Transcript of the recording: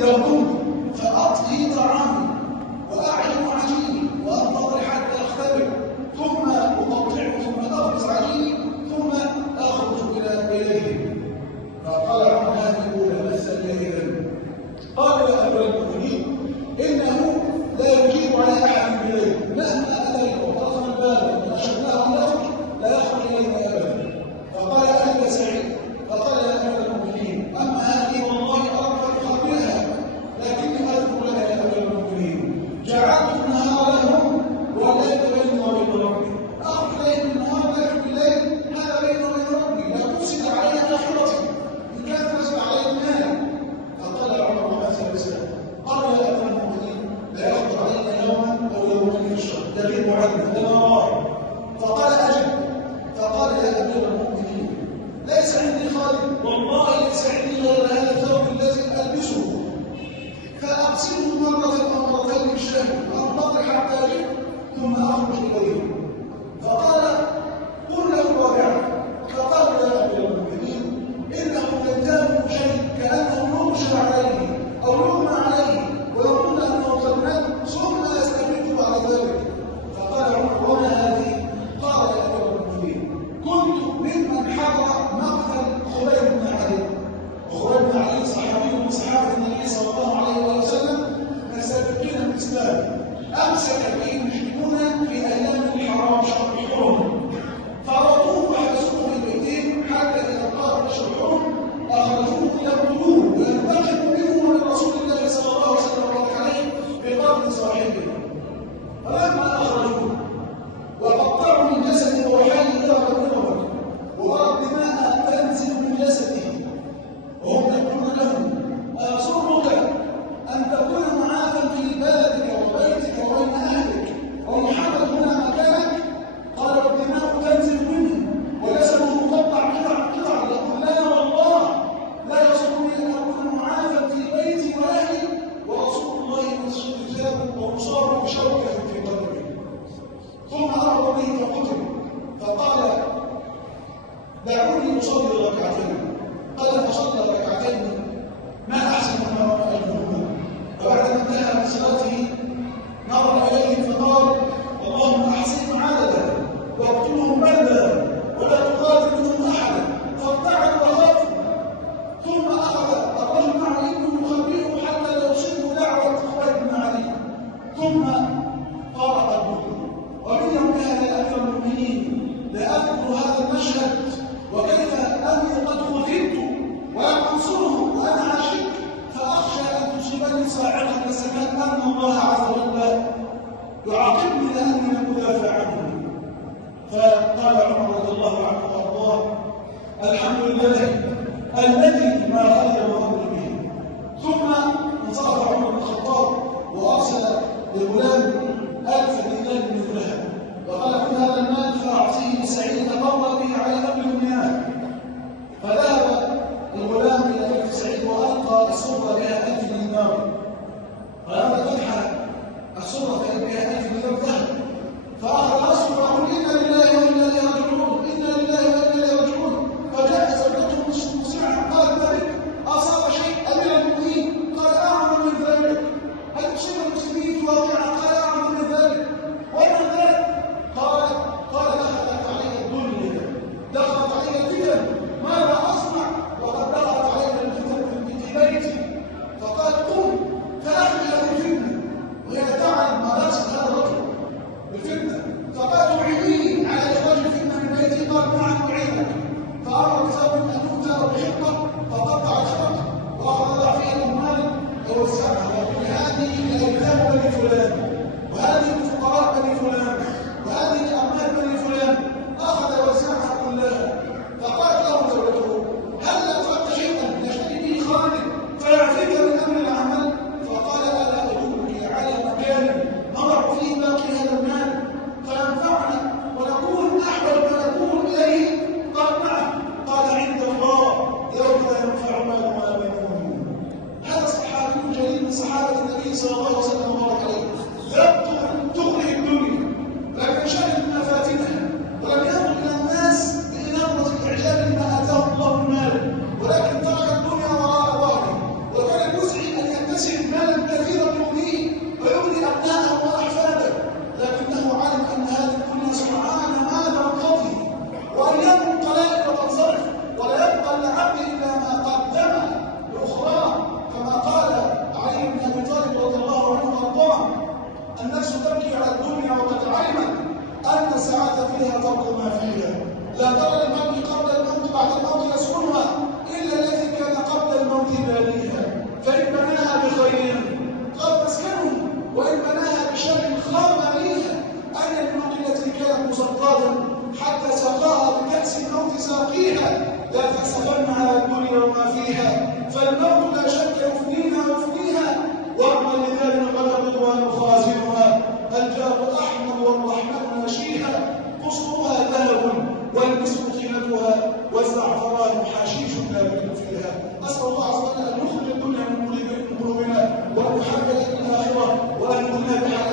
يوم فأطهي طعامي وأعجن عجيني وأنتظر حتى أختبر ثم أقطعه ثم أخبز عجيني ثم أخرج إليه. فقال عمر هذه الأولى ليس إليه. قال يا أمير المؤمنين إنه لا يجيب على أحد إليه مهما أتيت وطرف الباب وأشرناه له لا يخرج إلينا أبدا. فقال أهل يا سعيد فقال يا أمير المؤمنين أما هذه والله أردت أن أخبرها لكني أذكر لك يا أمير المؤمنين جعلت النهار لهم والليل بيني وبين ربي أخرج إليهم النهار لكن بالليل هذا بيني وبين ربي لا تفسد علي آخرتي إن كان تفسد علي مالي. فقال عمر وما ثالثا قال يا أمير المؤمنين لا يخرج علينا يوما أو يومين في الشهر يغيب عنا لنا نهار. فقال أجل. فقال يا أمير المؤمنين ليس عندي خادم والله ليس عندي غير هذا الثوب الذي ألبسه فأغسله مرة أو مرتين في الشهر وأنتظر حتى أجد ثم أخرج إليه. فقال قل له رابعا. فقال يا أمير المؤمنين إنه كتاب شيء كأنه يغشى عليه أو يغمى عليه ويقول أنه قد مات ثم يستمد بعد ذلك. فقال عمر وما هذه؟ قال يا أمير المؤمنين كنت ممن حضر مقتل خبيب بن علي. وخبيب بن علي صحابي من صحابة النبي صلى الله عليه وسلم من السابقين الإسلام أمسك به المشركون في أيام الحرام شهر الحرم فرضوه وحبسوه في بيتهم حتى إذا قال أشهر الحرم أخرجوه يقتلوه وينتقموا منه من رسول الله صلى الله عليه وسلم عليه بقتل صاحبه. فلما أخرجوه وقطعوا من جسده وحي إلى مدينة وأرى الدماء تنزل من جسده وهم يقولون له أيسرك أن تكون معافا في بلدك وبيتك وبين أهلك ومحمد هنا مكانك؟ قال والدماء تنزل منه وجسده مقطع قطع يقول لا والله لا يسرني أن أكون معافا في بيتي وأهلي ورسول الله مسجد ثابت ومصاب بشوكة في قلبه. ثم أمر به فقتل. فقال دعوني أصلي ركعتين. قال فصلى ركعتين ما أحسن ما رأيتهما. وبعد ما انتهى من صلاته نظر إليهم فقال اللهم أحسن عددا واقتلهم بلدا ولا تقاتل منهم أحدا. فابتعدوا وخافوا. ثم أخذ الرجل مع ابنه يخبره حتى لا يصيبه دعوة خبيب بن علي ثم فارق البطن. ومن يومها يا أمير المؤمنين لأذكر هذا المشهد وكيف أني قد خذلت ولم أنصره وأنا عاشق فأخشى أن تصيبني صاعقة كسمات أن الله عز وجل يعاقبني لأني لم أدافع عنه. فقال عمر رضي الله عنه وأرضاه الحمد لله الذي ما غير وأمر به. ثم انصرف عمر بن الخطاب وأرسل لغلام 1000 دينار من ذهب وقال كل هذا المال فأعطيه لسعيد تقوى به على أمر المياه. فذهب الغلام إلى بيت سعيد وألقى السرة بها 1000 دينار. فلما فتح السرة بها 1000 دينار ذهب فأخذ أصبر وقال إنا لله وإنا إليه راجعون إنا لله وإنا إليه راجعون. فجاء زوجته مسرعة قالت ذلك أصاب شيء أمير المؤمنين؟ قال أعظم من ذلك. هل تصيب المسلمين في واقعة؟ قال أعظم من ذلك. ومن ذلك؟ قال دخلت علي الدنيا دخلت علي الفتن ماذا أصنع وقد دخلت علي الفتن في بيتي. فقال قم فأخرج هذه الفتنة وهي تعلم ما نفسد هذا الرجل بالفتنة. فقال تعينيني على إخراج الفتنة من بيتي. قال نعم أعينك. فأمر بثوب أن يؤتى بحقة فقطع الشرط وأخذ فيها الأموال ووزعها وقال هذه لأيتام بني فلان وهذه لفقراء بني فلان وهذه لأموال بني فلان. أخذ وزعها كلها. فقالت له زوجته هل أتركت شيئا يشتري به خالد فيعفيك من أمر العمل؟ فقال ألا أدلك على مكان نضع فيه باقي هذا المال فينفعنا ونكون أحوج ما نكون إليه؟ قال نعم. قال عند الله يوم لا ينفع مال ولا بنون. هذا صحابي جليل من صحابة النبي صلى الله عليه وسلم وبارك عليه لم تغني الدنيا لكن شهد مفاتنها ولم ينظر إلى الناس بنظرة الإعجاب لما آتاه الله المال ولكن ترك الدنيا وراء ظهره وكان يسعي أن وما فيها، فالموت